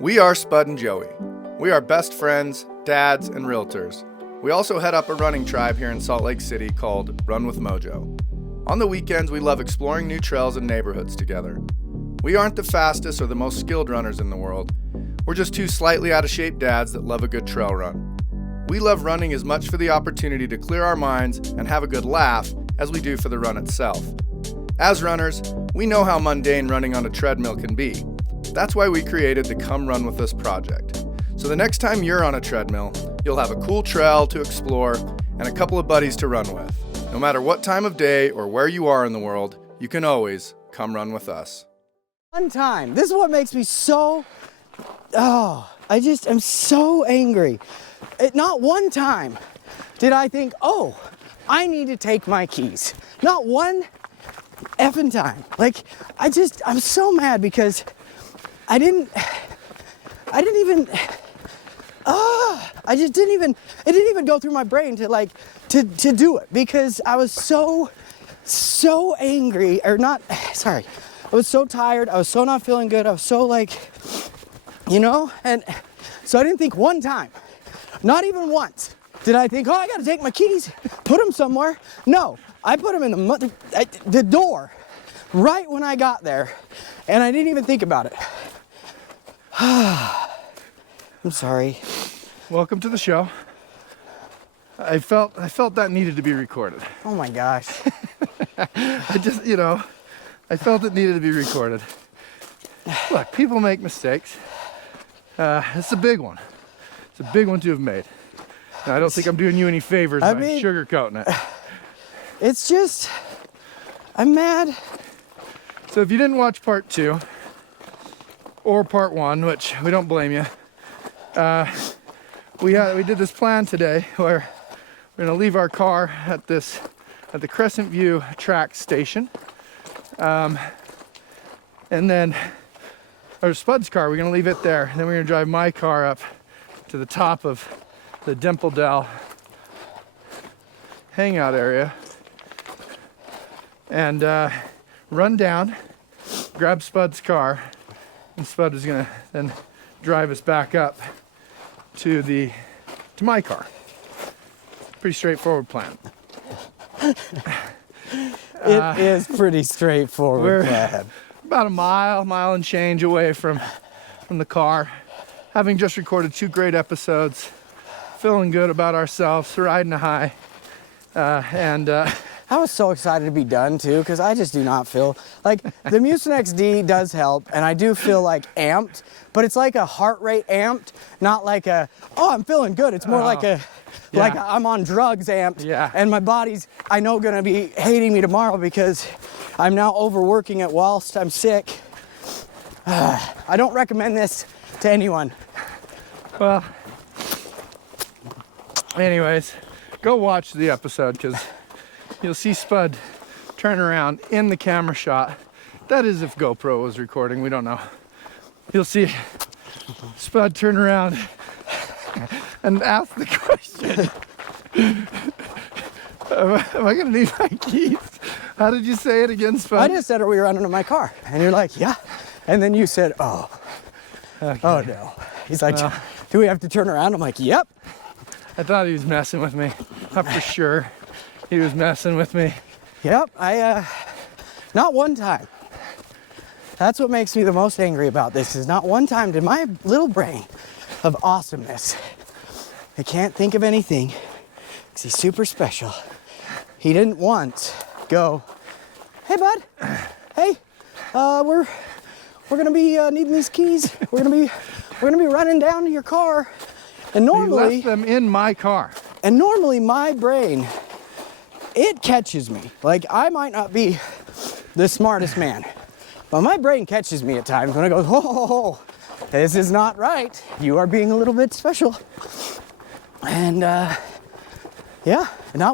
We are Spud and Joey. We are best friends, dads, and realtors. We also head up a running tribe here in Salt Lake City called Run with Mojo. On the weekends, we love exploring new trails and neighborhoods together. We aren't the fastest or the most skilled runners in the world. We're just two slightly out of shape dads that love a good trail run. We love running as much for the opportunity to clear our minds and have a good laugh as we do for the run itself. As runners, we know how mundane running on a treadmill can be. That's why we created the Come Run With Us project. So the next time you're on a treadmill, you'll have a cool trail to explore and a couple of buddies to run with. No matter what time of day or where you are in the world, you can always come run with us. One time, this is what makes me so, I'm so angry. Not one time did I think, I need to take my keys. Not one effing time. I'm so mad because it didn't even go through my brain to do it because I was so angry, I was so tired, I was so not feeling good, I was so and so I didn't think one time, not even once, did I think, I gotta take my keys, put them somewhere. No, I put them in the door right when I got there, and I didn't even think about it. I'm sorry. Welcome to the show. I felt that needed to be recorded. Oh my gosh. I felt it needed to be recorded. Look, people make mistakes. It's a big one. It's a big one to have made. And I don't think I'm doing you any favors by sugarcoating it. It's just, I'm mad. So if you didn't watch part 2 or part 1, which we don't blame you, we did this plan today where we're gonna leave our car at the Crescent View track station, and then our Spud's car, we're gonna leave it there. And then we're gonna drive my car up to the top of the Dimple Dell hangout area and run down, grab Spud's car, and Spud is gonna then drive us back up to my car. Pretty straightforward plan. It is pretty straightforward. We're about a mile and change away from the car, having just recorded 2 great episodes, feeling good about ourselves, riding a high, I was so excited to be done too, because I just do not feel like the Mucinex D does help, and I do feel amped, but it's like a heart rate amped, not like I'm feeling good. It's more like I'm on drugs amped, and my body's, I know, gonna be hating me tomorrow because I'm now overworking it whilst I'm sick. I don't recommend this to anyone. Well, anyways, go watch the episode because you'll see Spud turn around in the camera shot. That is if GoPro was recording, we don't know. You'll see Spud turn around and ask the question, am I gonna need my keys? How did you say it again, Spud? I just said, are we running to my car? And you're like, yeah. And then you said, okay. Oh no. He's like, do we have to turn around? I'm like, yep. I thought he was messing with me. Not for sure. He was messing with me. Yep, not one time. That's what makes me the most angry about this, is not one time did my little brain of awesomeness, I can't think of anything, because he's super special. He didn't once go, hey bud, hey, we're gonna be needing these keys. We're gonna be running down to your car. And normally, he left them in my car. And normally my brain, it catches me. I might not be the smartest man, but my brain catches me at times when it goes, oh, this is not right. You are being a little bit special. And not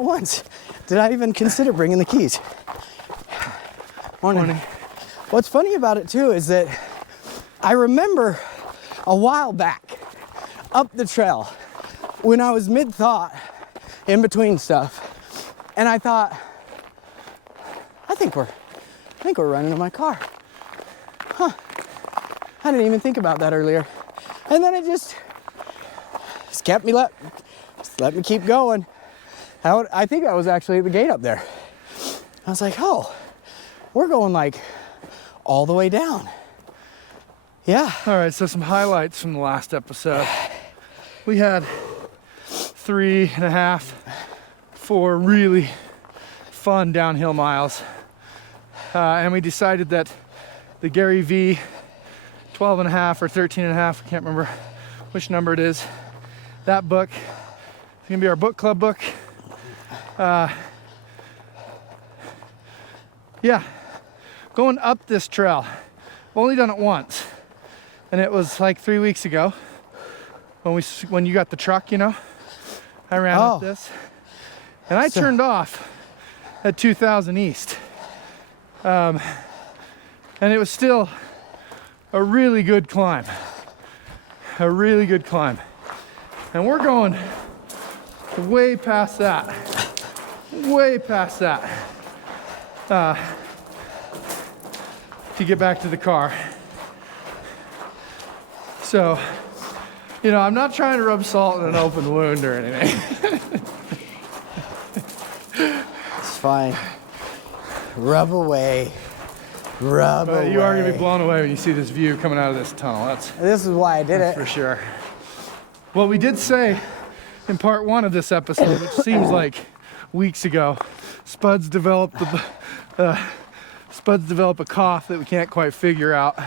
once did I even consider bringing the keys. Morning. What's funny about it too is that I remember a while back up the trail when I was mid-thought in between stuff, and I thought, I think we're running to my car. I didn't even think about that earlier. And then it just kept me, let me keep going. I think I was actually at the gate up there. I was like, oh, we're going like all the way down. Yeah. All right, so some highlights from the last episode. We had 3.5, 4 really fun downhill miles. And we decided that the Gary V 12.5 or 13.5, I can't remember which number it is, that book is gonna be our book club book. Yeah, going up this trail. I've only done it once, and it was like 3 weeks ago when you got the truck, you know. I ran up this, and I turned off at 2000 East, and it was still a really good climb, and we're going way past that, to get back to the car. So, you know, I'm not trying to rub salt in an open wound or anything. It's fine. Rub away. Rub away. You are gonna be blown away when you see this view coming out of this tunnel. This is why I did it. For sure. Well, we did say in part 1 of this episode, which seems like weeks ago, Spud's developed a cough that we can't quite figure out.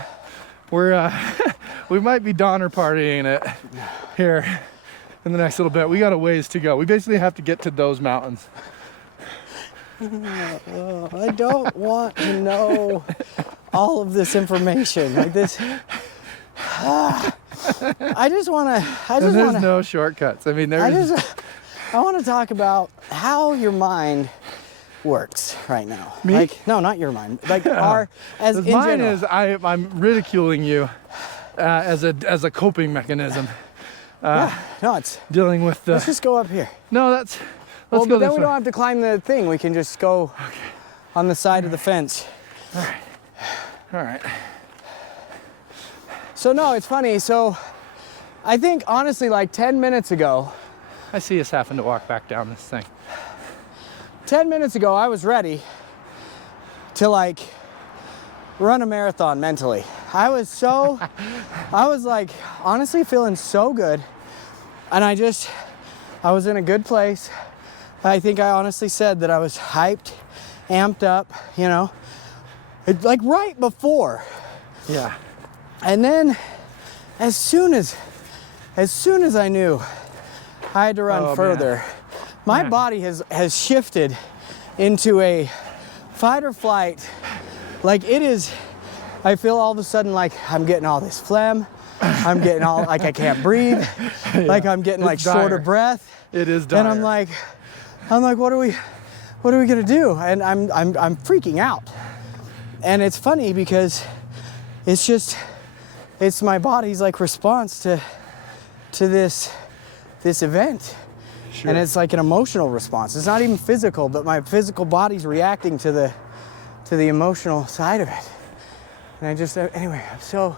We might be Donner partying it here in the next little bit. We got a ways to go. We basically have to get to those mountains. I don't want to know all of this information. Like this. I just want to. There's no shortcuts. I mean, I want to talk about how your mind works right now. Me? Like, no, not your mind. Like as in mine general. is I'm ridiculing you as a coping mechanism. Yeah, no, it's Dealing with the. Let's just go up here. No, let's Well, go but then this we way. don't have to climb the thing. We can just go on the side of the fence. All right. So no, it's funny. So I think honestly, like 10 minutes ago, I see us having to walk back down this thing. 10 minutes ago, I was ready to like run a marathon mentally. I was like honestly feeling so good. And I was in a good place. I think I honestly said that I was hyped, amped up, you know, like right before. Yeah. And then as soon as I knew I had to run further, my body has shifted into a fight or flight. Like it is, I feel all of a sudden like I'm getting all this phlegm. I'm getting all like I can't breathe. Yeah. Like I'm getting like short of breath. It is dire. And I'm like, what are we gonna do? And I'm freaking out. And it's funny because it's my body's like response to this event. Sure. And it's like an emotional response. It's not even physical, but my physical body's reacting to the emotional side of it. And anyway, I'm so.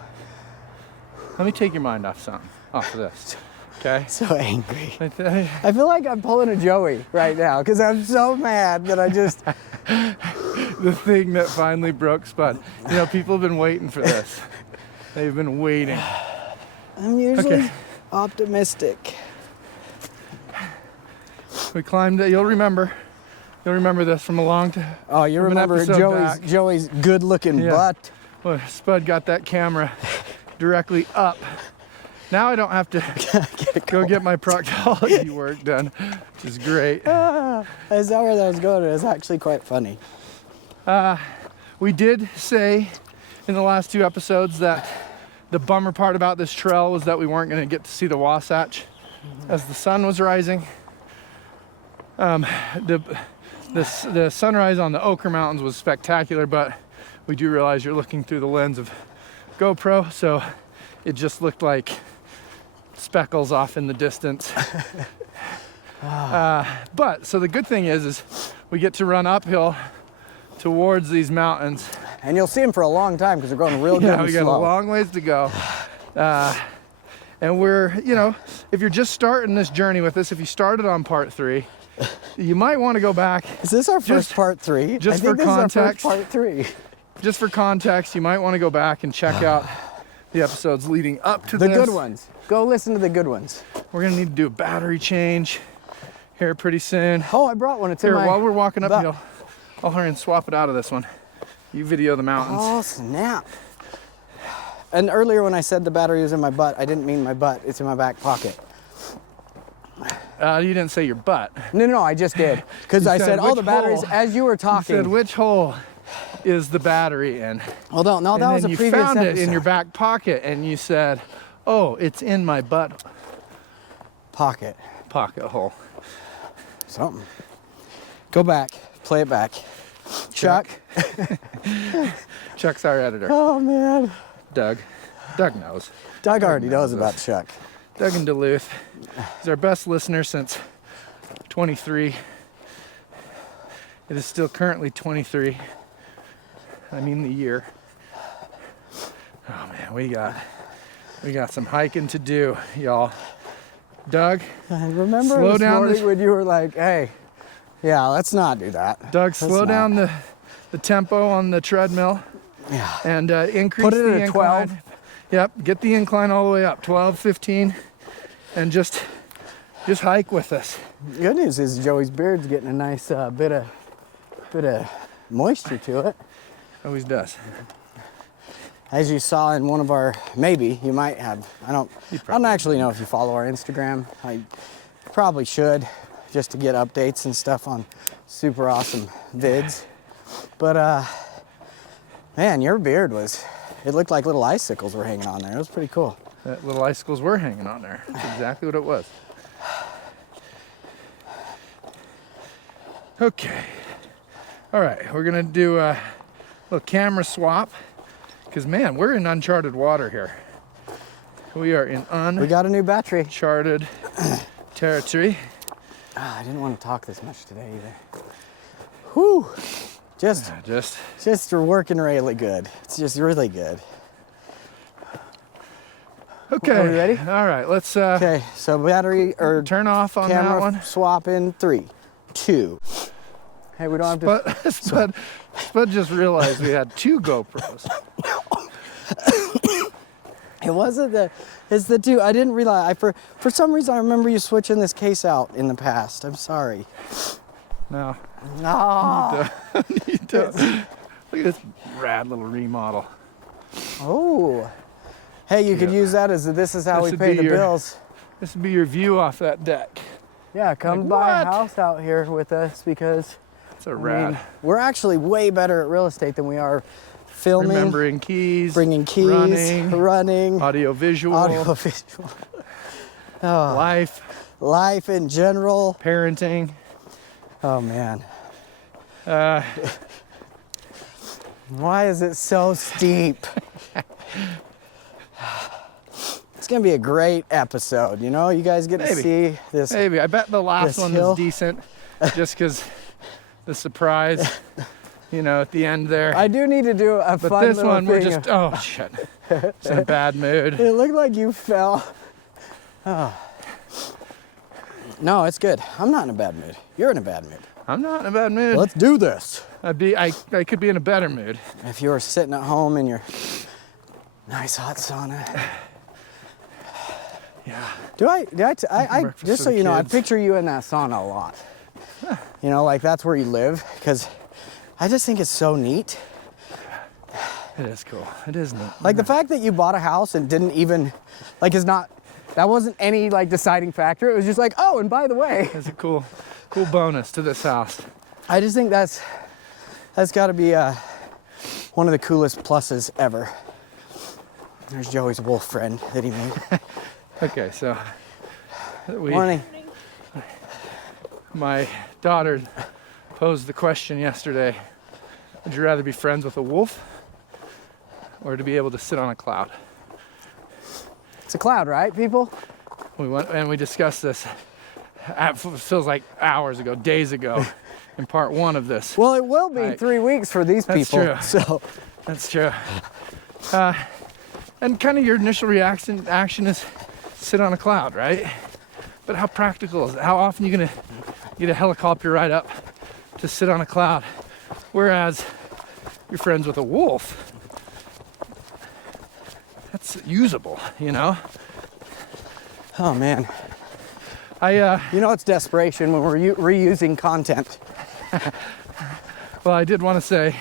Let me take your mind off of this. Okay. So angry. I feel like I'm pulling a Joey right now because I'm so mad that I just. The thing that finally broke Spud. You know, people have been waiting for this. They've been waiting. I'm usually optimistic. We climbed it. You'll remember this from a long time. Oh, you remember Joey's good-looking butt. Well, Spud got that camera directly up. Now I don't have to go get my proctology work done, which is great. Is that where that was going? It was actually quite funny. We did say in the last 2 episodes that the bummer part about this trail was that we weren't going to get to see the Wasatch as the sun was rising. The sunrise on the Ochre Mountains was spectacular, but we do realize you're looking through the lens of GoPro, so it just looked like speckles off in the distance. But so the good thing is we get to run uphill towards these mountains. And you'll see them for a long time because they're going real good and we got slow. a long ways to go. And we're, you know, if you're just starting this journey with us, if you started on part 3, you might want to go back. Is this our first part 3? Just I think for this is our context. first part 3. Just for context, you might want to go back and check out the episodes leading up to The this. good ones. Go listen to the good ones. We're gonna need to do a battery change here pretty soon. Oh, I brought one. It's Here, in my... while we're walking butt. uphill, I'll hurry and swap it out of this one. You video the mountains. Oh, snap. And earlier when I said the battery was in my butt, I didn't mean my butt. It's in my back pocket. You didn't say your butt. No, I just did. Because I said, which the batteries, hole? as you were You talking. said which hole is the battery in? Well, no, that And was then a you previous found episode. it in your back pocket and you said, oh, it's in my butt pocket. pocket hole. Something. Go back. Play it back. Chuck. Chuck's our editor. Oh, man. Doug. Doug knows. Doug already knows knows about this. Chuck. Doug in Duluth. He's our best listener since 23. It is still currently 23. I mean the year. Oh man, we got some hiking to do, y'all. Doug, I remember Slow this down morning this- when you were like, hey, yeah, let's not do that. Doug, Let's slow not. down the tempo on the treadmill Yeah. and increase Put it the at a incline. 12. Yep, get the incline all the way up, 12, 15, and just hike with us. Good news is Joey's beard's getting a nice bit of moisture to it. Always does. As you saw in one of our, maybe you might have, I don't actually know if you follow our Instagram. I probably should, just to get updates and stuff on super awesome vids. But man, your beard it looked like little icicles were hanging on there. It was pretty cool. That little icicles were hanging on there. That's exactly what it was. Okay. All right, we're gonna do a little camera swap because man, we're in uncharted water here. We are in We got a new battery. uncharted territory. I didn't want to talk this much today either. Whew. Just working really good. It's just really good. Okay. Are we ready? All right, let's Okay, so battery or turn off on that camera one. swap in 3, 2. Hey, we don't have to. Spud just realized we had 2 GoPros. It wasn't it's the 2. I didn't realize. For some reason, I remember you switching this case out in the past. I'm sorry. No. Ah. You don't. Look at this rad little remodel. Oh. Hey, you could Yeah. use that as this is how This we would pay be the your- bills. This would be your view off that deck. Yeah, come Like, buy a what? house out here with us because It's a I rad. mean, we're actually way better at real estate than we are filming, Remembering keys, bringing keys, running, audio visual, audio visual. Oh, life in general. parenting. Oh man, Uh, why is it so steep? It's gonna be a great episode. You know, you guys get to Maybe. see this. maybe. I bet the last This one hill. was decent just because the surprise, at the end there. I do need to do a but fun this little one, we're thing just, of- oh shit. It's in a bad mood. It looked like you fell. Oh. No, it's good. I'm not in a bad mood. You're in a bad mood. I'm not in a bad mood. Let's do this. I could be in a better mood. If you were sitting at home in your nice hot sauna. Yeah. I Breakfast just for so the you know, I kids. picture you in that sauna a lot. You know, like that's where you live, because I just think it's so neat. It is cool. It is neat. Like the fact that you bought a house and didn't even, that wasn't any like deciding factor. It was just like, oh, and by the way. It's a cool bonus to this house. I just think that's got to be one of the coolest pluses ever. There's Joey's wolf friend that he made. Okay, so Morning. my daughter posed the question yesterday, would you rather be friends with a wolf or to be able to sit on a cloud? It's a cloud, right, people? We went and we discussed this, it feels like hours ago, days ago, in part 1 of this. Well, it will be Right. 3 weeks for these That's people. true. So That's true. And kind of your initial action is sit on a cloud, right? But how practical is it? How often are you gonna get a helicopter ride up to sit on a cloud? Whereas you're friends with a wolf, that's usable, you know? Oh man. You know it's desperation when we're reusing content. Well, I did want to say,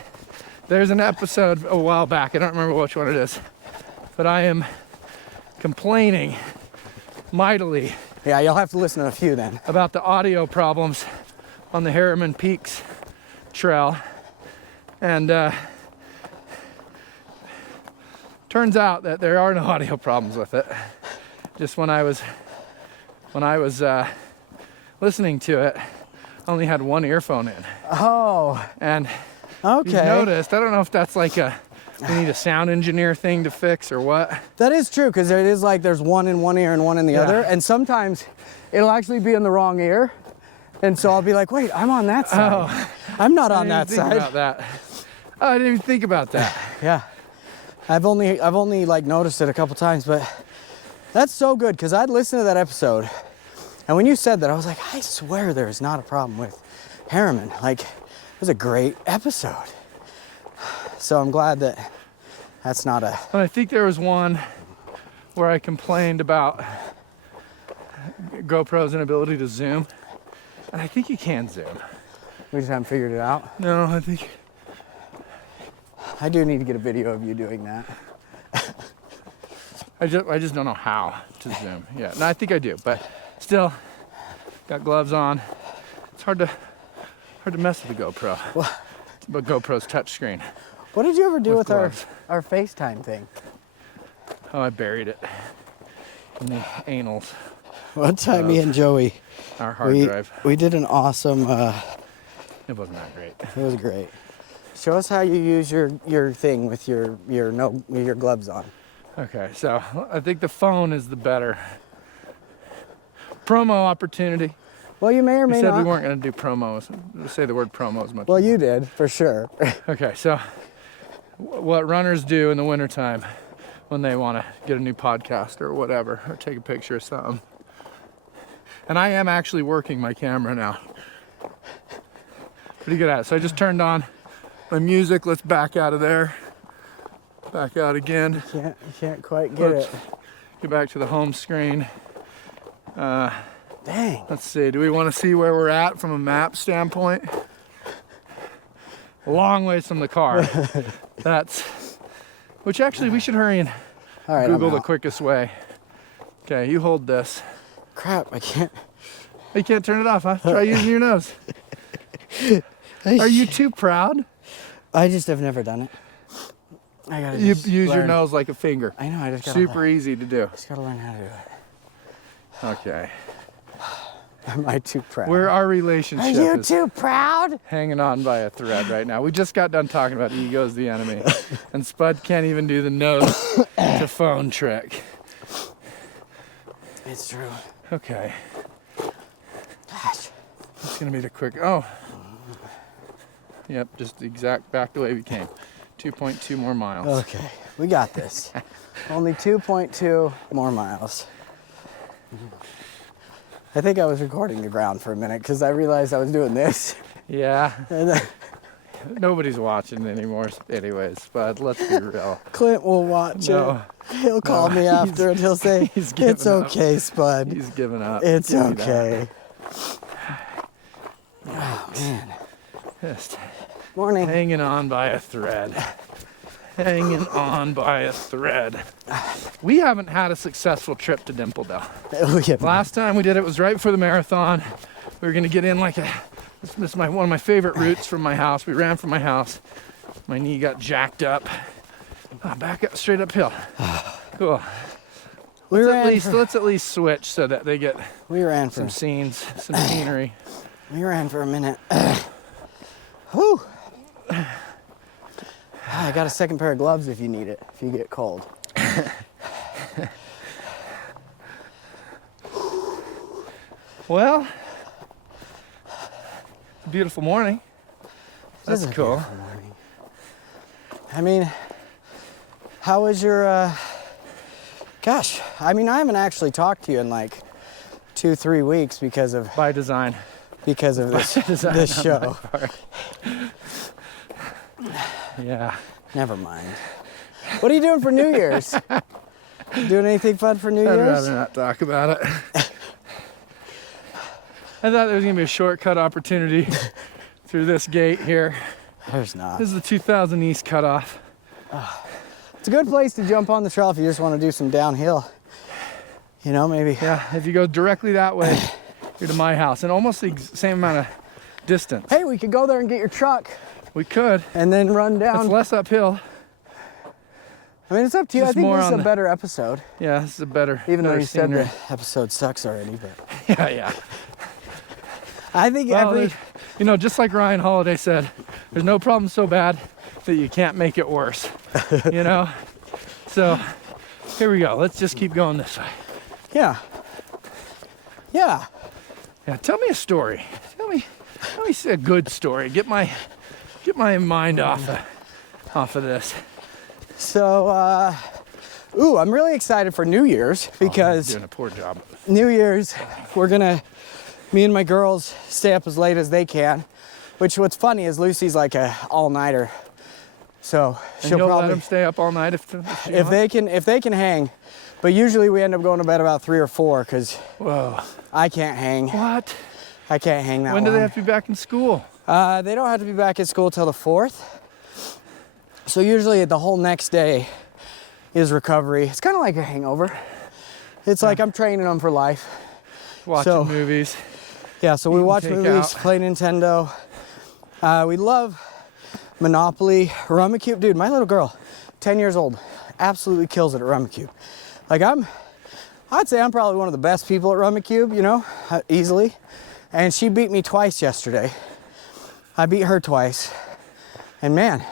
there's an episode a while back, I don't remember which one it is, but I am complaining mightily. Yeah, you'll have to listen to a few then. About the audio problems on the Harriman Peaks trail. And turns out that there are no audio problems with it. Just when I was listening to it, I only had one earphone in. Oh. And okay. you noticed, I don't know if that's like we need a sound engineer thing to fix or what. That is true, because it is like there's one in one ear and one in the other. And sometimes it'll actually be in the wrong ear. And so I'll be like, wait, I'm on that side. Oh, I'm not on that side. About that. Oh, I didn't even think about that. Yeah. I've only like noticed it a couple times, but that's so good, because I'd listened to that episode. And when you said that, I was like, I swear there's not a problem with Harriman. Like, it was a great episode. So I'm glad that that's not a... And I think there was one where I complained about GoPro's inability to zoom. And I think you can zoom. We just haven't figured it out. No, I think... I do need to get a video of you doing that. I just don't know how to zoom. Yeah, no, I think I do, but still, got gloves on. It's hard to mess with the GoPro. But GoPro's touchscreen. What did you ever do with our FaceTime thing? Oh, I buried it in the anals. One time, me and Joey, our hard drive. We did an awesome. It wasn't that great. It was great. Show us how you use your thing with your gloves on. Okay, so I think the phone is the better promo opportunity. Well, you may or may not. We said we weren't going to do promos. Say the word promo as much. Well, you did, for sure. Okay, so what runners do in the wintertime when they want to get a new podcast or whatever, or take a picture of something. And I am actually working my camera now. Pretty good at it. So I just turned on my music. Let's back out of there. Back out again. You can't quite get it. Get back to the home screen. Dang. Let's see, do we want to see where we're at from a map standpoint? A long ways from the car. Which actually we should hurry and Google the quickest way. Okay, you hold this. Crap, I can't. You can't turn it off, huh? Try using your nose. Are you too proud? I just have never done it. I gotta use your nose like a finger. I know, I just gotta Super easy to do. Just gotta learn how to do it. Okay. Am I too proud? Where our relationship Are you too proud? Hanging on by a thread right now. We just got done talking about ego's the enemy. And Spud can't even do the nose to phone trick. It's true. Okay. Gosh. It's gonna be the quick, oh. Yep, just the exact back the way we came. 2.2 more miles. Okay, we got this. Only 2.2 more miles. I think I was recording the ground for a minute because I realized I was doing this. Yeah. And then nobody's watching anymore anyways, but let's be real. Clint will watch it. He'll call me after and he'll say, it's okay, Spud. He's given up. It's okay. Oh, man. Just morning. Hanging on by a thread. Hanging on by a thread. We haven't had a successful trip to Dimple, Dell. Last time we did it was right before the marathon. We were gonna get in like this is one of my favorite routes from my house. We ran from my house. My knee got jacked up. Back up, straight uphill. Cool. Let's at least switch so that they get some scenes, some scenery. We ran for a minute. Whew. I got a second pair of gloves if you need it, if you get cold. Well, it's a beautiful morning. That's cool. I mean, how was your Gosh, I mean, I haven't actually talked to you in like 2-3 weeks because of By design. this show. Yeah. Never mind. What are you doing for New Year's? Doing anything fun for New I'd Year's? rather not talk about it. I thought there was gonna be a shortcut opportunity through this gate here. There's not. This is the 2000 East cutoff. It's a good place to jump on the trail if you just want to do some downhill. You know, maybe. Yeah, if you go directly that way, you're to my house, and almost the same amount of distance. Hey, we could go there and get your truck We could. and then run down. It's less uphill. I mean, it's up to you. I Just think more this is on a better episode. Yeah, this is a better. Even though better you said scenery. the episode sucks already, but Yeah. I think Well, you know, just like Ryan Holiday said, there's no problem so bad that you can't make it worse. You know? So here we go. Let's just keep going this way. yeah. Yeah, tell me a story. Tell me a good story. Get my mind off of this. So, I'm really excited for New Year's because Doing a poor job. New Year's, me and my girls stay up as late as they can, which what's funny is Lucy's like a all-nighter. So And she'll you'll probably, let them stay up all night if if they can hang, but usually we end up going to bed about 3 or 4 because Whoa. I can't hang. What? I can't hang that When do long. they have to be back in school? They don't have to be back at school till the 4th. So usually the whole next day is recovery. It's kind of like a hangover. It's like I'm training them for life. Watching movies. Yeah, so we Eat and watch take movies, out. play Nintendo. We love Monopoly, Rummikub. Dude, my little girl, 10 years old, absolutely kills it at Rummikub. Like I'd say I'm probably one of the best people at Rummikub, you know, easily. And she beat me twice yesterday. I beat her twice. And man,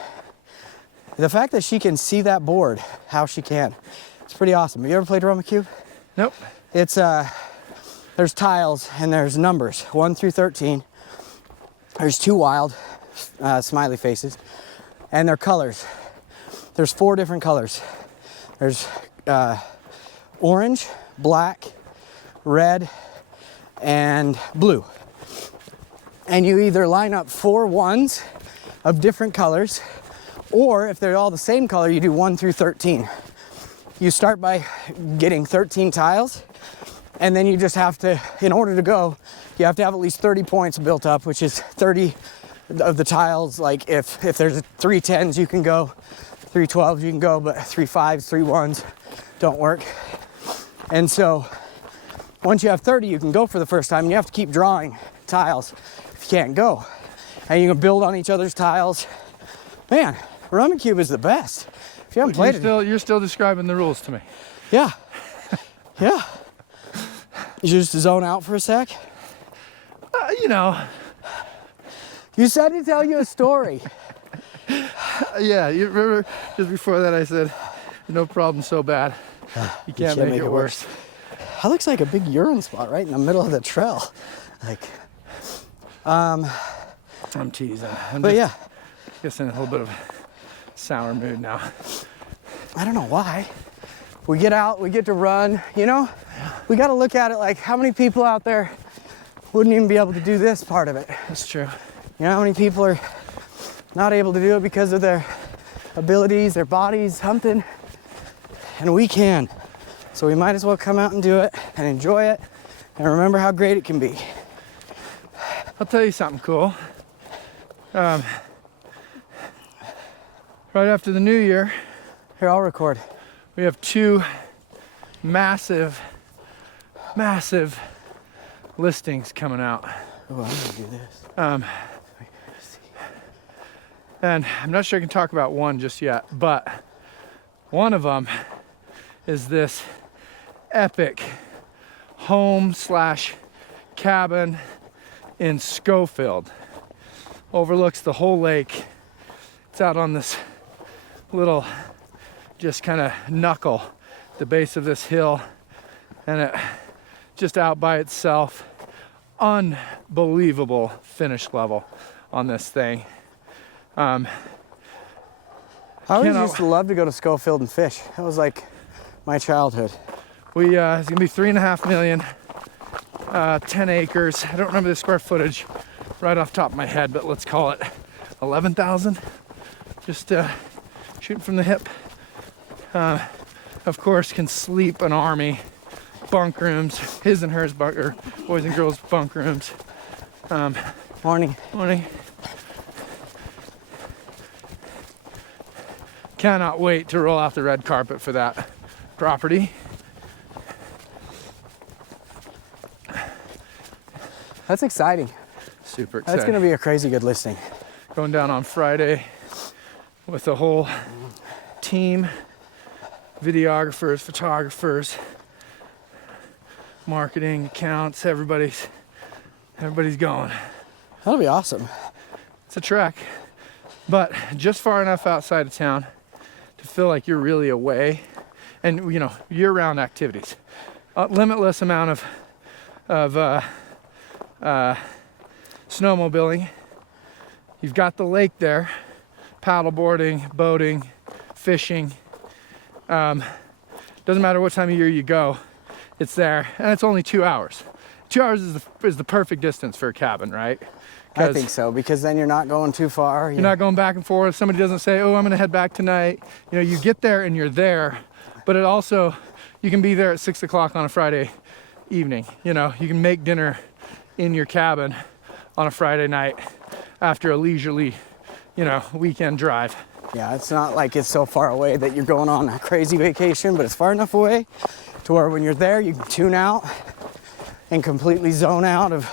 the fact that she can see that board, how she can, it's pretty awesome. Have you ever played Rummikub? Nope. It's, there's tiles and there's numbers, 1 through 13. There's 2 wild smiley faces, and they're colors. There's 4 different colors. There's orange, black, red, and blue. And you either line up 4 ones of different colors, or if they're all the same color, you do 1 through 13. You start by getting 13 tiles, and then you just have to, in order to go, you have to have at least 30 points built up, which is 30 of the tiles. Like if there's 3 10s, you can go, 3 12s, you can go, but 3 5s, 3 1s don't work. And so once you have 30, you can go for the first time, and you have to keep drawing tiles if you can't go. And you can build on each other's tiles. Man, Rummikub is the best. If you haven't played it. You're still describing the rules to me. Yeah. Yeah. You just zone out for a sec? You know. You said to tell you a story. Yeah, you remember just before that I said, no problem so bad. You can't make it worse. That looks like a big urine spot right in the middle of the trail. Like, I'm teasing. but yeah, Guess in a little bit of a sour mood now. I don't know why. We get out, we get to run, you know? We got to look at it like how many people out there wouldn't even be able to do this part of it. That's true. You know how many people are not able to do it because of their abilities, their bodies, something? And we can. So we might as well come out and do it and enjoy it and remember how great it can be. I'll tell you something cool. Right after the new year, Here, I'll record. we have 2 massive listings coming out. Oh, I'm gonna do this. And I'm not sure I can talk about one just yet, but one of them is this epic home/cabin in Schofield. Overlooks the whole lake. It's out on this little, just kind of knuckle, the base of this hill, and it just out by itself. Unbelievable finish level on this thing. I always Cannot- used to love to go to Schofield and fish. That was like my childhood. It's gonna be 3.5 million, 10 acres. I don't remember the square footage right off the top of my head, but let's call it 11,000. Just shooting from the hip. Of course, can sleep an army. Bunk rooms, his and hers bunk, or boys and girls bunk rooms. Morning. Morning. Cannot wait to roll out the red carpet for that property. That's exciting. Super exciting. That's gonna be a crazy good listing. Going down on Friday with the whole team, videographers, photographers, marketing, accounts, everybody's going. That'll be awesome. It's a trek, but just far enough outside of town to feel like you're really away, and you know, year-round activities, limitless amount of snowmobiling. You've got the lake there, paddleboarding, boating, fishing. Doesn't matter what time of year you go, it's there, and it's only 2 hours. 2 hours is the perfect distance for a cabin, right? I think so, because then you're not going too far. You're not going back and forth. Somebody doesn't say, oh, I'm gonna head back tonight. You know, you get there and you're there, but it also, you can be there at 6 o'clock on a Friday evening. You know, you can make dinner in your cabin on a Friday night after a leisurely, you know, weekend drive. Yeah, it's not like it's so far away that you're going on a crazy vacation, but it's far enough away to where when you're there, you can tune out and completely zone out of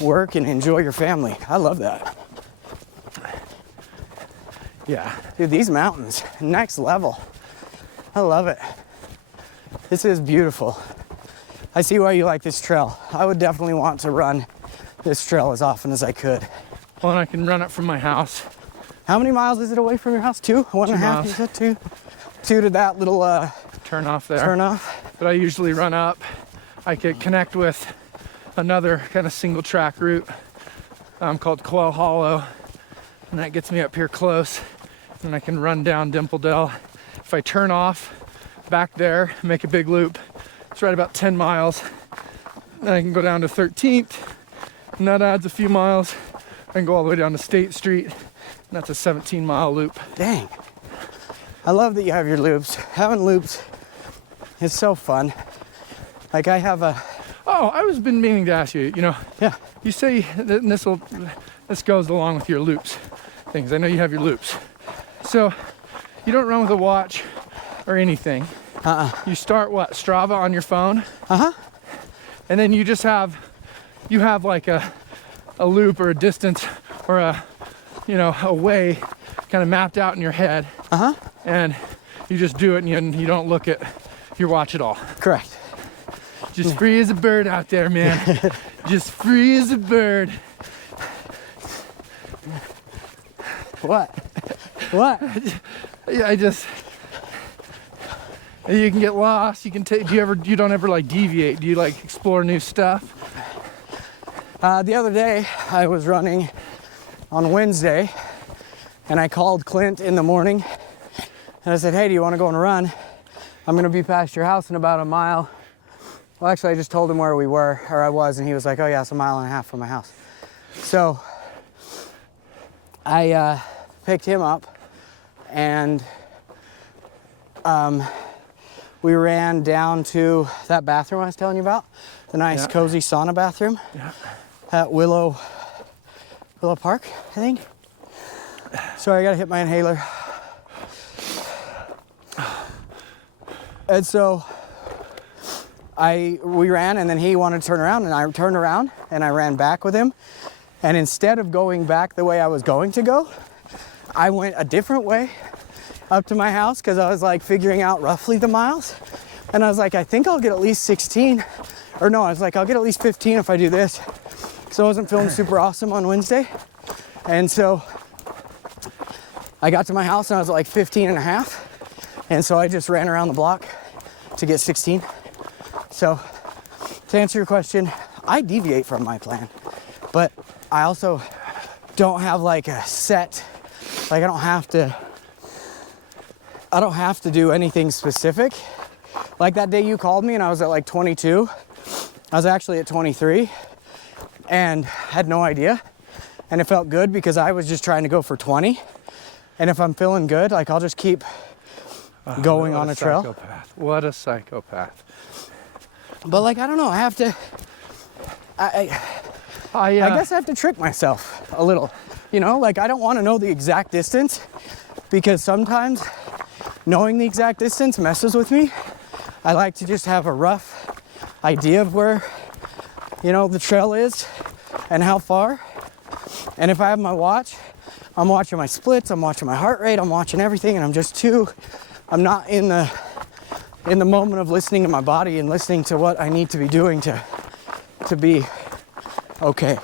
work and enjoy your family. I love that. Yeah. Dude, these mountains, next level. I love it. This is beautiful. I see why you like this trail. I would definitely want to run this trail as often as I could. Well, and I can run it from my house. How many miles is it away from your house? 2? 1.5? miles. You said 2? 2 to that little Turn off there. turn off? But I usually run up. I could connect with another kind of single track route called Quail Hollow, and that gets me up here close, and I can run down Dimple Dell. If I turn off back there, make a big loop, it's right about 10 miles. Then I can go down to 13th, and that adds a few miles. I can go all the way down to State Street, and that's a 17-mile loop. Dang. I love that you have your loops. Having loops is so fun. Like I have a... Oh, I was been meaning to ask you, you know, Yeah. you say that this goes along with your loops things. I know you have your loops. So you don't run with a watch or anything. You start what? Strava on your phone? And then you just have like a loop or a distance or a way kind of mapped out in your head. And you just do it, and you don't look at your watch at all. Correct. Just free as a bird out there, man. Just free as a bird. What? What? Yeah, you can get lost. You can take. You don't ever like deviate? Do you like explore new stuff? The other day, I was running on Wednesday, and I called Clint in the morning, and I said, hey, do you want to go on a run? I'm going to be past your house in about a mile. Well, actually, I just told him where we were, or I was, and he was like, oh yeah, it's 1.5 miles from my house. So I picked him up, and we ran down to that bathroom I was telling you about, the nice cozy sauna bathroom at Willow Park, I think. Sorry, I gotta hit my inhaler. And so we ran, and then he wanted to turn around, and I turned around and I ran back with him. And instead of going back the way I was going to go, I went a different way up to my house because I was like figuring out roughly the miles. And I was like, I think I'll get at least 16. Or no, I was like, I'll get at least 15 if I do this. So I wasn't feeling super awesome on Wednesday. And so I got to my house and I was at like 15 and a half. And so I just ran around the block to get 16. So to answer your question, I deviate from my plan, but I also don't have like a set, like I don't have to do anything specific. Like that day you called me and I was at like 22. I was actually at 23 and had no idea. And it felt good because I was just trying to go for 20. And if I'm feeling good, like I'll just keep going on a trail. Psychopath. What a psychopath. But like, I don't know, I have to, I guess I have to trick myself a little, you know, like I don't want to know the exact distance because sometimes knowing the exact distance messes with me. I like to just have a rough idea of where, you know, the trail is and how far. And if I have my watch, I'm watching my splits, I'm watching my heart rate, I'm watching everything, and I'm not in the moment of listening to my body and listening to what I need to be doing to be okay.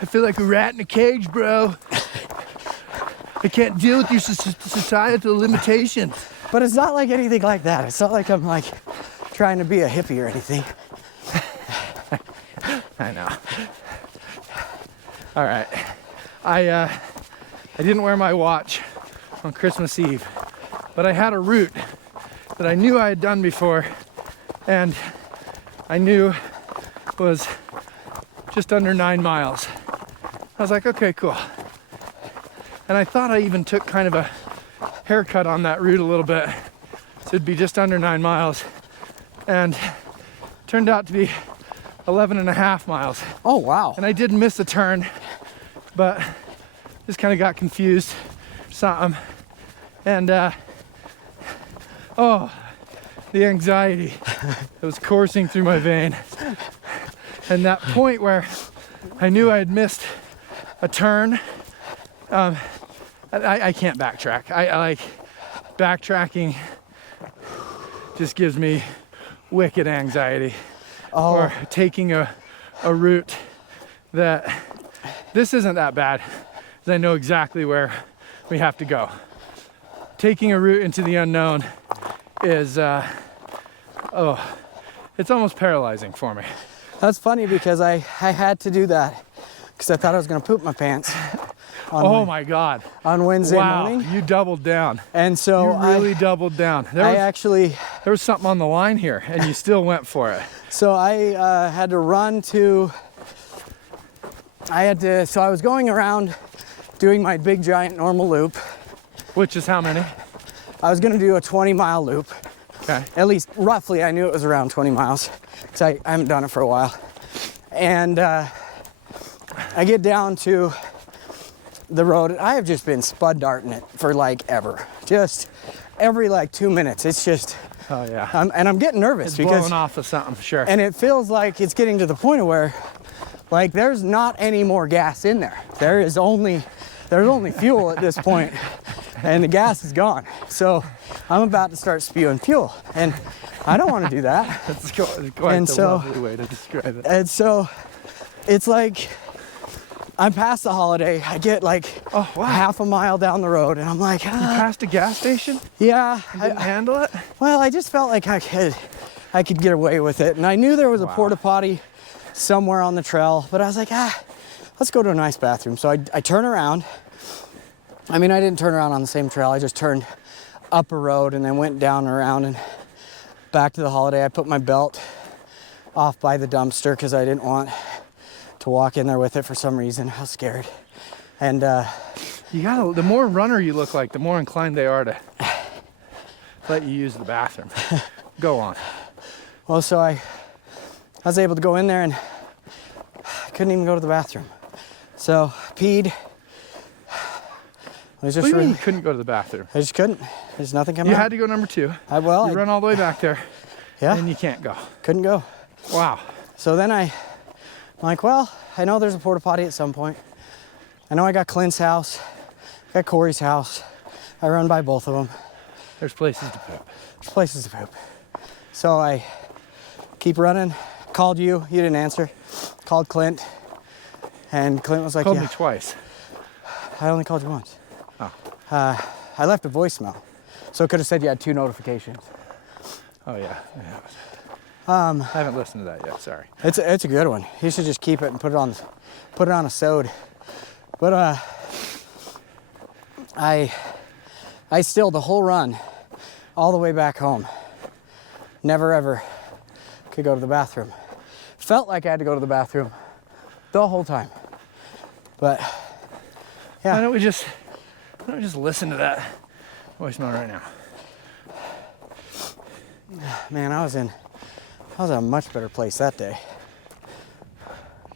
I feel like a rat in a cage, bro. I can't deal with your societal limitations. But it's not like anything like that. It's not like I'm like trying to be a hippie or anything. I know. All right. I didn't wear my watch on Christmas Eve, but I had a route that I knew I had done before and I knew was just under 9 miles. I was like, okay, cool. And I thought I even took kind of a haircut on that route a little bit. So it'd be just under 9 miles. And it turned out to be 11 and a half miles. Oh, wow. And I did miss a turn, but just kind of got confused, something. And oh, the anxiety that was coursing through my vein. And that point where I knew I had missed a turn, I can't backtrack. I like backtracking just gives me wicked anxiety. Oh. Or taking a route that this isn't that bad because I know exactly where we have to go. Taking a route into the unknown is it's almost paralyzing for me. That's funny because I had to do that because I thought I was going to poop my pants. My God. On Wednesday morning. Wow, you doubled down. And so you really doubled down. There was something on the line here and you still went for it. So I had to run so I was going around doing my big giant normal loop. Which is how many? I was going to do a 20-mile loop. Okay. At least roughly, I knew it was around 20 miles because I haven't done it for a while. And I get down to the road. I have just been spud darting it for like ever. Just every like 2 minutes. It's just, oh yeah. I'm getting nervous it's because blowing off of something, sure. And it feels like it's getting to the point where like there's not any more gas in there. There's only fuel at this point and the gas is gone. So I'm about to start spewing fuel and I don't want to do that. That's quite the lovely way to describe it. And so it's like I'm past the holiday. I get like half a mile down the road and I'm like, You passed a gas station? Yeah. You didn't handle it? Well, I just felt like I could get away with it. And I knew there was a porta potty somewhere on the trail, but I was like, let's go to a nice bathroom. So I turn around. I mean, I didn't turn around on the same trail. I just turned up a road and then went down around and back to the holiday. I put my belt off by the dumpster because I didn't want to walk in there with it for some reason. I was scared. And the more runner you look like, the more inclined they are to let you use the bathroom. Go on. Well, so I was able to go in there and I couldn't even go to the bathroom. So peed. It was just What do you mean you couldn't go to the bathroom? I just couldn't. There's nothing coming out. You had to go number 2. I run all the way back there. Yeah. And you can't go. Couldn't go. Wow. So then I'm like, well, I know there's a porta potty at some point. I know I got Clint's house, got Corey's house. I run by both of them. There's places to poop. There's places to poop. So I keep running. Called you. You didn't answer. Called Clint. And Clint was like, Called me twice. I only called you once. Oh. I left a voicemail. So it could have said you had 2 notifications. Oh yeah. I haven't listened to that yet. Sorry. It's a good one. You should just keep it and put it on a sode. But I still the whole run, all the way back home, never ever could go to the bathroom. Felt like I had to go to the bathroom the whole time. But yeah. Why don't we just listen to that voicemail right now? Man, I was in a much better place that day.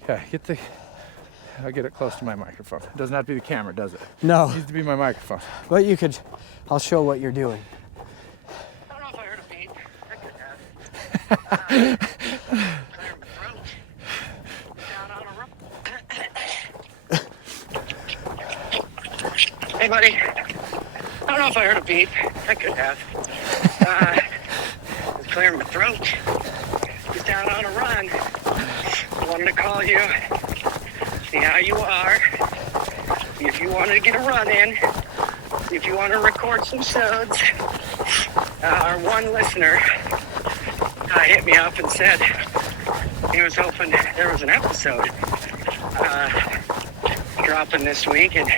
Okay, I'll get it close to my microphone. It doesn't have to be the camera, does it? No. It needs to be my microphone. But I'll show what you're doing. I don't know if I heard a beep. I could have. Clearing my throat. Down on a rope. Hey, buddy. I don't know if I heard a beep. I could have. I was clearing my throat. Just down on a run. I wanted to call you. See how you are. See if you wanted to get a run in. See if you want to record some sods. Our one listener hit me up and said he was hoping there was an episode dropping this week, and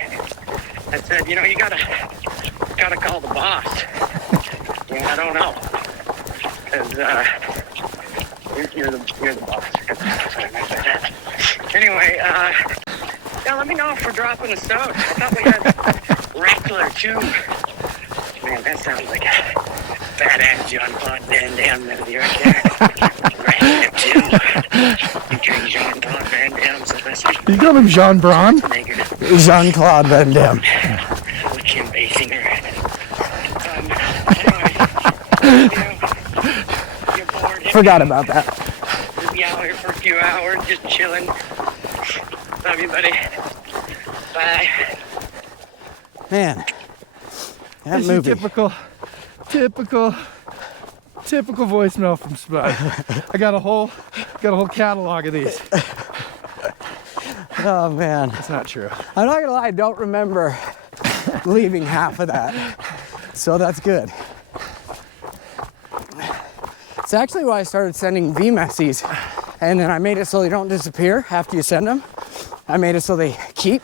I said, you gotta call the boss. I don't know, because you're the boss. Anyway, let me know if we're dropping a soda. I thought we had Wrangler too. Man, that sounds like a badass Jean-Claude Van Damme movie right there. Wrangler 2. Featuring Jean-Claude Van Damme, Sylvester. You call him Jean Braun? Jean-Claude Van Damme. With Kim Basinger. You're bored. Forgot about that. We'll be out here for a few hours, just chilling. Love you, buddy. Bye. Man, that This is movie. typical voicemail from Spud. I got a whole catalog of these. Oh man, That's not true. I'm not gonna lie, I don't remember leaving half of that, so that's good. It's actually why I started sending VMessies, and then I made it so they don't disappear after you send them. I made it so they keep.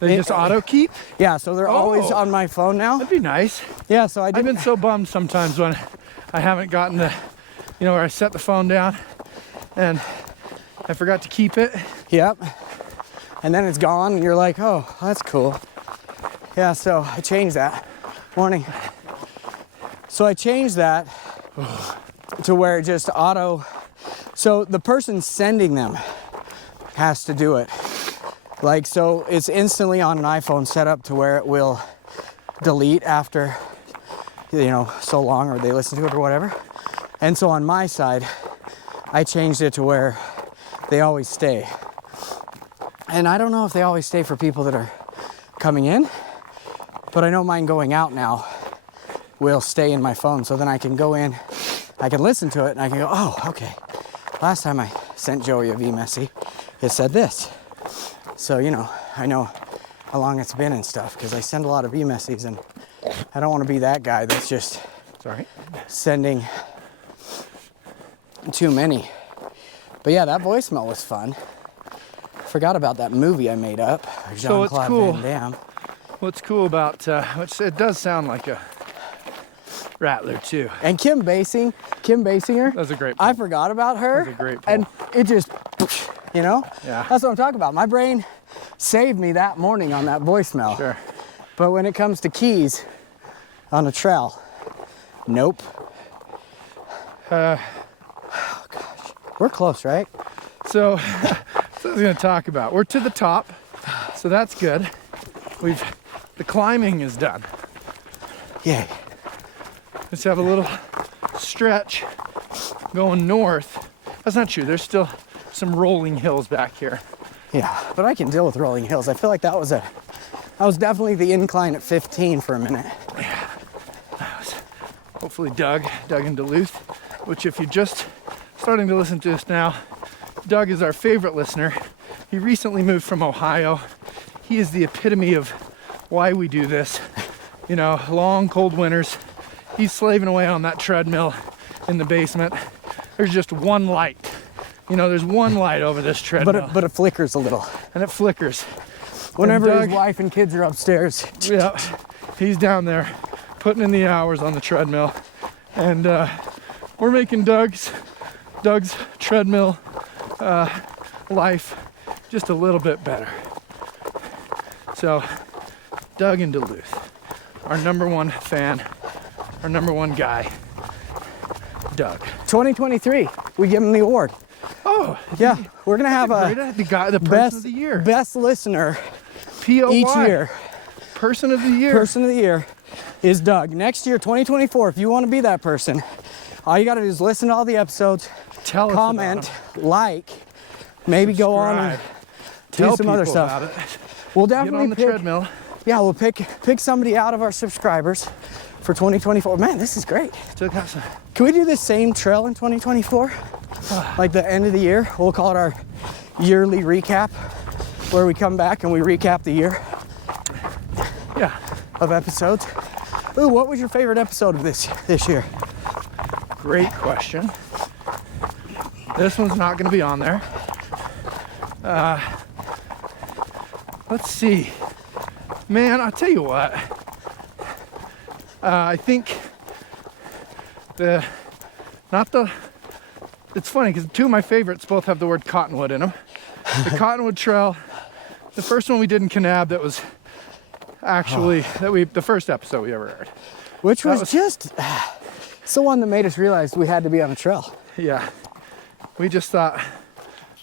They just auto keep? Yeah, so they're always Oh. on my phone now. That'd be nice. Yeah, so I I've didn't. been so bummed sometimes when I haven't gotten where I set the phone down and I forgot to keep it. Yep. And then it's gone, and you're like, oh, that's cool. Yeah, so I changed that. Morning. So I changed that to where it just auto. So the person sending them has to do it. Like, so it's instantly on an iPhone set up to where it will delete after, so long, or they listen to it or whatever. And so on my side, I changed it to where they always stay. And I don't know if they always stay for people that are coming in, but I know mine going out now will stay in my phone. So then I can go in, I can listen to it, and I can go, oh, okay. Last time I sent Joey a VMessy, it said this. So, I know how long it's been and stuff, because I send a lot of VMessies, and I don't want to be that guy that's just sending too many. But yeah, that voicemail was fun. Forgot about that movie I made up, Jean-Claude Van Damme. What's cool about, which it does sound like a Rattler too. And Kim Basinger. That was a great I pull. forgot about her. That was a great pull. And it just, Yeah. That's what I'm talking about. My brain saved me that morning on that voicemail. Sure. But when it comes to keys on a trail, nope. Oh gosh. We're close, right? So, that's what I was going to talk about. We're to the top, so that's good. The climbing is done. Yay. Let's have a little stretch going north. That's not true. There's still some rolling hills back here. Yeah, but I can deal with rolling hills. I feel like that was definitely the incline at 15 for a minute. Yeah. That was hopefully Doug in Duluth, which if you're just starting to listen to us now, Doug is our favorite listener. He recently moved from Ohio. He is the epitome of why we do this. Long, cold winters. He's slaving away on that treadmill in the basement. There's just one light. There's one light over this treadmill. But it flickers a little. And it flickers. Whenever Doug- his wife and kids are upstairs. Yeah, he's down there putting in the hours on the treadmill. And we're making Doug's treadmill life just a little bit better. So, Doug in Duluth, our number one fan, our number one guy, Doug. 2023, we give him the award. Oh, Yeah, we're gonna have the person of the year, best listener POY, each year. person of the year. Person of the year is Doug. Next year, 2024, if you want to be that person, all you got to do is listen to all the episodes, Tell us comment, about like, maybe go on and Tell do some other people stuff. about it. We'll Get definitely on the pick, treadmill. yeah, we'll pick somebody out of our subscribers for 2024. Man, this is great. Still got some. Can we do the same trail in 2024? Like the end of the year, we'll call it our yearly recap, where we come back and we recap the year Yeah. of episodes. Ooh, what was your favorite episode of this year? Great question. This one's not going to be on there. Let's see. Man, I'll tell you what. I think it's funny because two of my favorites both have the word Cottonwood in them. The Cottonwood Trail, the first one we did in Kanab, that was actually the first episode we ever heard. Which was just it's the one that made us realize we had to be on a trail. Yeah, we just thought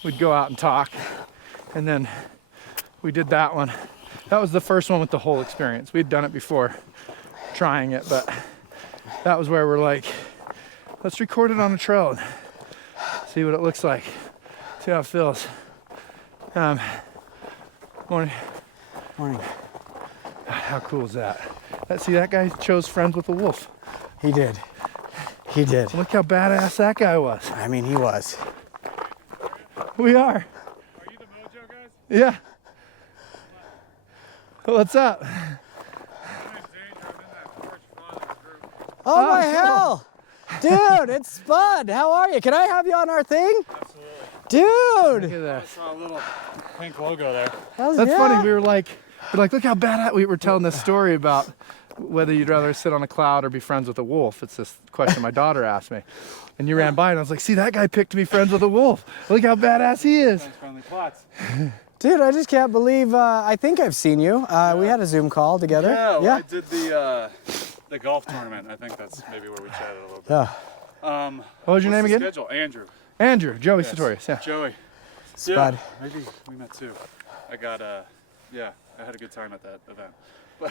we'd go out and talk, and then we did that one. That was the first one with the whole experience. We'd done it before, trying it, but that was where we're like, let's record it on a trail and see what it looks like, see how it feels. Morning. Morning. How cool is that? See, that guy chose friends with a wolf. He did. He did. Look how badass that guy was. I mean, he was. We are. Are you the Mojo guys? Yeah. What's up? My name's Andrew. I'm in that Porch Father group. Oh my cool. hell! Dude, it's Spud. How are you? Can I have you on our thing? Absolutely. Look Dude! at I that. saw a little pink logo there. That's funny. We were like, look how badass. We were telling this story about whether you'd rather sit on a cloud or be friends with a wolf. It's this question my daughter asked me. And you ran by and I was like, see, that guy picked to be friends with a wolf. Look how badass he is. Thanks, friendly plots. Dude, I just can't believe, I think I've seen you. We had a Zoom call together. Yeah, well, I did the golf tournament. I think that's maybe where we chatted a little bit. Yeah. What was your name What's the again? Schedule? Andrew. Andrew. Joey Yes. Sartorius. Yeah. Joey. Spud. Yeah, maybe we met too. I got I had a good time at that event.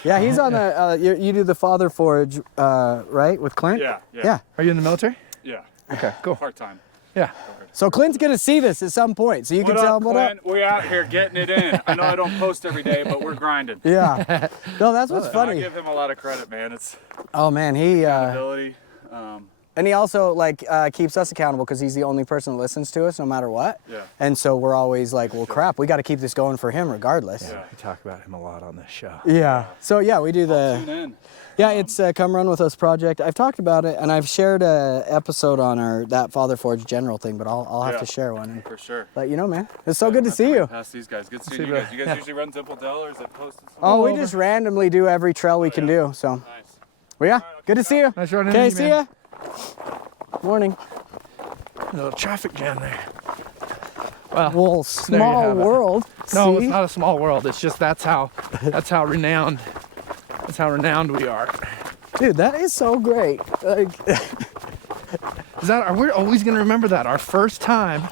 Yeah, he's on the, you do the Father Forge, right, with Clint? Yeah. Are you in the military? Yeah. Okay, cool. Part time. Yeah. So Clint's gonna see this at some point, so you can tell him what up. Clint? We're out here getting it in. I know I don't post every day, but we're grinding. Yeah. No, that's what's I funny. give him a lot of credit, man. It's Oh man, he ability. and he also like keeps us accountable because he's the only person that listens to us no matter what. Yeah. And so we're always like, well, crap, we got to keep this going for him regardless. Yeah. We talk about him a lot on this show. Yeah. So yeah, we do Tune the in. it's Come Run With Us project. I've talked about it and I've shared a episode on that Father Forge general thing, but I'll have Yeah. to share one and For sure. let you know, man. It's so good to Have see run you. Past these guys. Good See seeing you you, guys. You guys yeah. usually run Dimple Dell, or is it posted? Oh, we over. just randomly do every trail we can do. So, Nice. well, yeah, good to see you. Nice running into Okay, you, see man. ya. Morning. A little traffic jam there. Well, Well, there you small have it. world. No, see? it's not a small world. It's just that's how renowned we are. Dude, that is so great. Like, We're always gonna remember that. Our first time.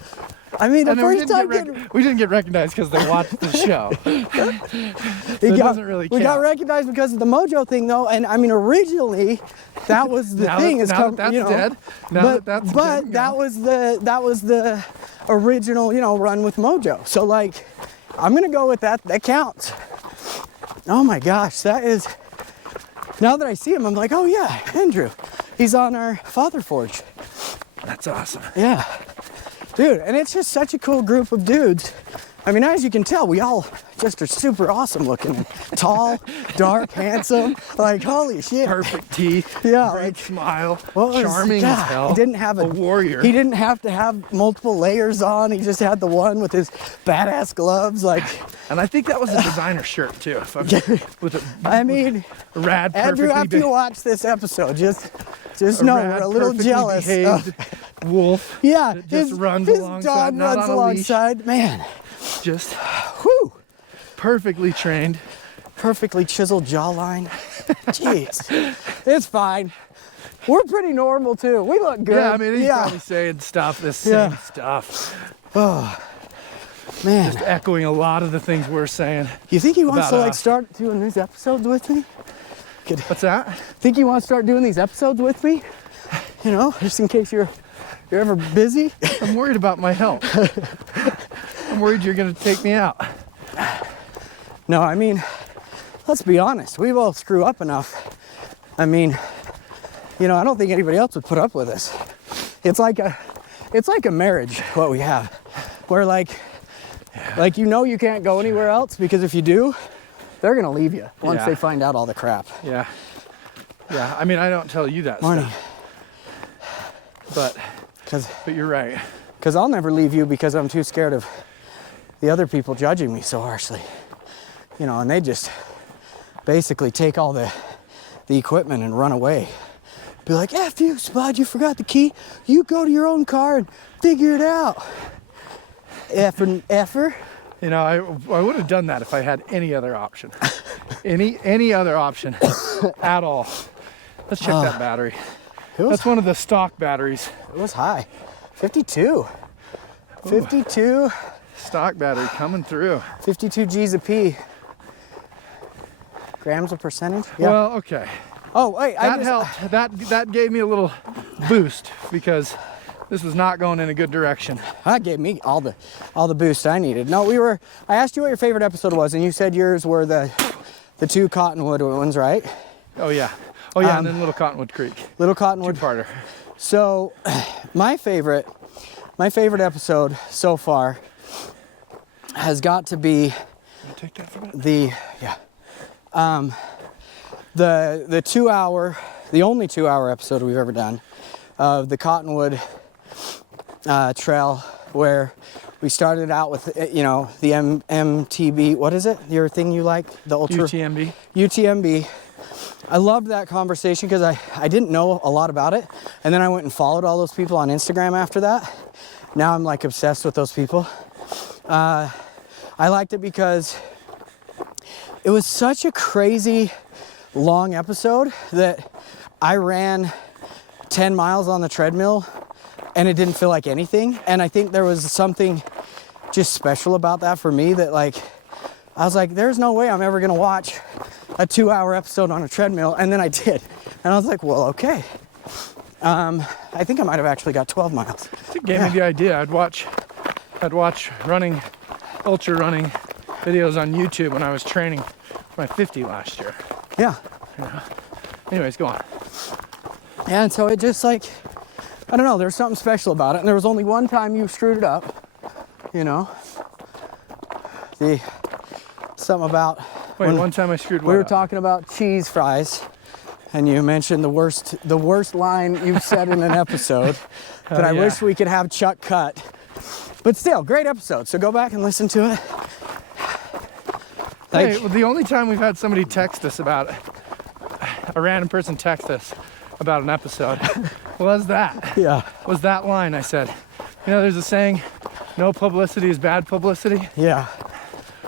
I mean, the And then we first time we didn't get recognized because they watched the show. it doesn't really we got count. recognized because of the Mojo thing, though. And I mean, originally, that was the Now thing. that- is now come, that that's you know, dead. Now but that that's but dead, that was the original, run with Mojo. So like, I'm gonna go with that. That counts. Oh my gosh, that is. Now that I see him, I'm like, oh yeah, Andrew. He's on our Father Forge. That's awesome. Yeah. Dude, and it's just such a cool group of dudes I mean, as you can tell, we all just are super awesome looking. And tall, dark, handsome. Like, holy shit. Perfect teeth. Yeah, Great like, smile. what was- Charming God, as hell. He didn't have a warrior. He didn't have to have multiple layers on. He just had the one with his badass gloves. Like, And I think that was a designer shirt too. If I'm, with a I mean, rad, Andrew, perfectly after you watch this episode, just know rad, we're a little perfectly jealous. behaved wolf. Yeah, that just runs his alongside, dog not runs on a leash. alongside. Man, Just whew, perfectly trained. perfectly chiseled jawline. Jeez, it's fine. We're pretty normal too. We look good. Yeah, I mean, he's probably saying stuff, the same stuff. Man, Just echoing a lot of the things we're saying. you think he wants about to like us. start doing these episodes with me? What's that? Think you want to start doing these episodes with me? You know, just in case you're ever busy. I'm worried about my health. I'm worried you're gonna take me out. No, I mean, let's be honest. We both screw up enough. I mean, you know, I don't think anybody else would put up with us. It's like a marriage, what we have, where like you know you can't go anywhere else because if you do, they're gonna leave you once Yeah. they find out all the crap. Yeah. Yeah. I mean, I don't tell you that Morning. stuff. Because But you're right. I'll never leave you because I'm too scared of the other people judging me so harshly. You know, and they just basically take all the equipment and run away. Be like, F you, Spud, you forgot the key. You go to your own car and figure it out. Effer. You know, I would have done that if I had any other option. any other option at all. Let's check that battery. That's one of the stock batteries. It was high. 52. 52. Stock battery coming through. 52 G's a P. Grams of percentage? Yeah. Well, okay. Oh, wait. That helped. That gave me a little boost because this was not going in a good direction. That gave me all the boost I needed. No, I asked you what your favorite episode was, and you said yours were the two Cottonwood ones, right? Oh yeah. Oh yeah, and then Little Cottonwood Creek. Little Cottonwood. Two-parter. So, my favorite episode so far has got to be You take that for a minute? the 2 hour, the only 2 hour episode we've ever done of the Cottonwood trail, where we started out with, you know, the MTB, what is it? Your thing you like? The Ultra? UTMB. UTMB. I loved that conversation because I didn't know a lot about it. And then I went and followed all those people on Instagram after that. Now I'm like obsessed with those people. I liked it because it was such a crazy long episode that I ran 10 miles on the treadmill and it didn't feel like anything. And I think there was something just special about that for me that like, I was like, there's no way I'm ever gonna watch a 2 hour episode on a treadmill. And then I did. And I was like, well, okay. I think I might have actually got 12 miles. It gave me the idea. I'd watch running, ultra running videos on YouTube when I was training my 50 last year. Yeah. Anyways, go on. Yeah, and so it just like, I don't know, there's something special about it. And there was only one time you screwed it up, you know? Something about... Wait, one time I screwed We were up? talking about cheese fries, and you mentioned the worst line you've said in an episode that I yeah. wish we could have Chuck cut. But still, great episode. So go back and listen to it. Like, Hey, well, the only time we've had somebody text us about a random person text us about an episode was that line. I said, you know, there's a saying, no publicity is bad publicity. yeah.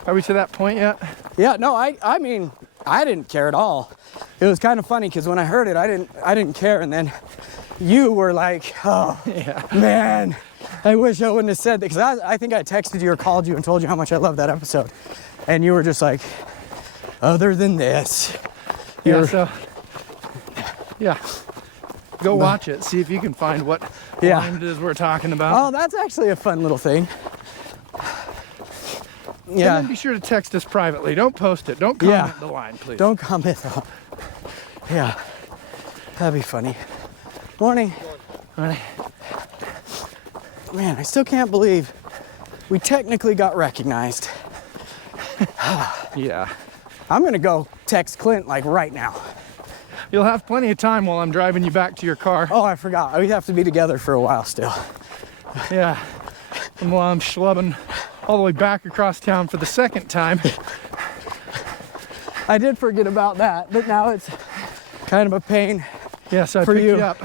Are we to that point yet? Yeah, no, I mean, I didn't care at all. It was kind of funny because when I heard it, I didn't care, and then you were like, oh, Yeah. man, I wish I wouldn't have said that, because I think I texted you or called you and told you how much I love that episode, and you were just like, other than this. Yeah. Go watch it. See if you can find what line it is we're talking about. Oh, that's actually a fun little thing. And Yeah. then be sure to text us privately. Don't post it. Don't comment the line, please. Don't comment though. Yeah. That'd be funny. Morning. All right. Man, I still can't believe we technically got recognized. Yeah. I'm gonna go text Clint like right now. You'll have plenty of time while I'm driving you back to your car. Oh, I forgot. We have to be together for a while still. Yeah. And while I'm schlubbing all the way back across town for the second time. I did forget about that, but now it's kind of a pain. Yes, I For picked you. you up.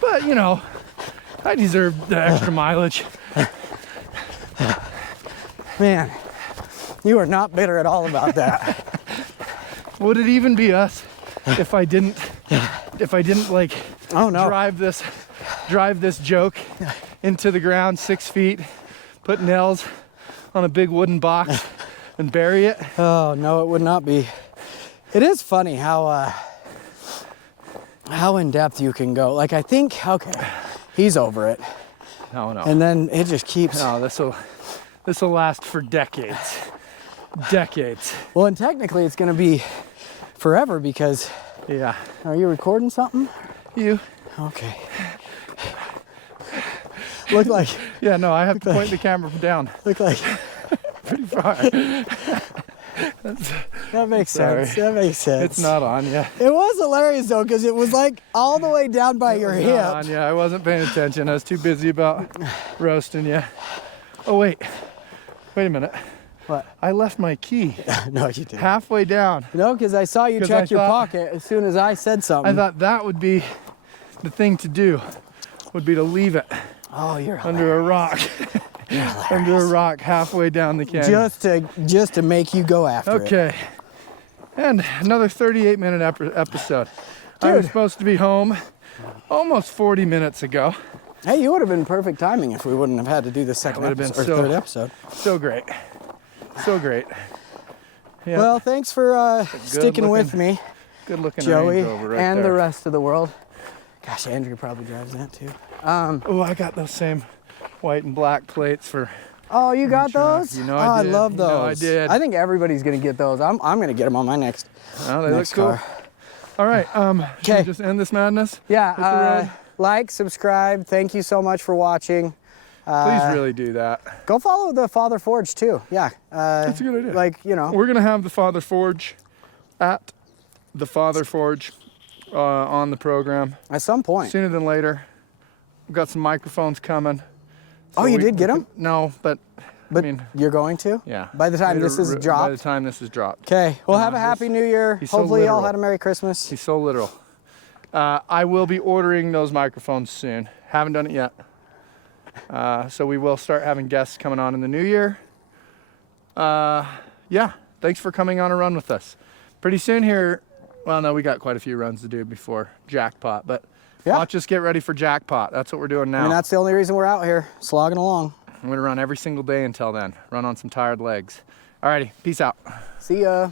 But, you know, I deserve the extra mileage. Man, you are not bitter at all about that. Would it even be us if I didn't like Oh no. drive this joke into the ground 6 feet, put nails on a big wooden box and bury it? Oh no, it would not be. It is funny how in depth you can go. Like I think, okay, he's over it, No, no. and then it just keeps. No, this'll last for decades. Decades. Well, and technically it's gonna be forever because. Yeah. Are you recording something? You? Okay. Look like. Yeah, no, I have to point the camera down Look like. pretty far. That makes Sorry. sense. That makes sense. It's not on yet. It was hilarious though, because it was like all the way down by your Not hip. on, yeah, I wasn't paying attention. I was too busy about roasting you. Oh, wait. Wait a minute. What? I left my key No, you didn't. halfway down. No, because I saw you 'Cause check I your thought- pocket as soon as I said something. I thought that would be the thing to do, would be to leave it oh, you're hilarious. under a rock. You're hilarious. Under a rock halfway down the canyon. Just to make you go after it. Okay. And another 38-minute episode. I was Dude. supposed to be home almost 40 minutes ago. Hey, you would have been perfect timing if we wouldn't have had to do the second would have been episode, so- or third episode. So great. So great. Yeah. Well, thanks for sticking with looking- me, good looking Joey, Range Rover right and there. the rest of the world. Gosh, Andrew probably drives that too. Oh, I got those same white and black plates for. Oh, you got truck. those? You know oh, I I did. love You those. know I did. I think everybody's gonna get those. I'm gonna get them on my next. Oh, they Next look cool. car. All right. Should we 'Kay. just end this madness? Yeah. Hit the road? Like, subscribe. Thank you so much for watching. Please really do that. Go follow the Father Forge too. Yeah. That's a good idea. Like, you know. We're gonna have the Father Forge at the Father Forge on the program At some point. sooner than later. We've got some microphones coming. Oh, you did get 'em? No, but But I mean, you're going to? yeah. By the time Later- this is By the dropped? time this is dropped. Okay. Well, have a he's- happy new year. he's so Hopefully y'all literal. had a Merry Christmas. He's so literal. I will be ordering those microphones soon. Haven't done it yet. So we will start having guests coming on in the new year. Yeah, thanks for coming on a run with us. Pretty soon here, well, no, we got quite a few runs to do before jackpot, but Yeah. not just get ready for jackpot. That's what we're doing now. I mean, that's the only reason we're out here, slogging along. I'm gonna run every single day until then. Run on some tired legs. Alrighty, peace out. See ya.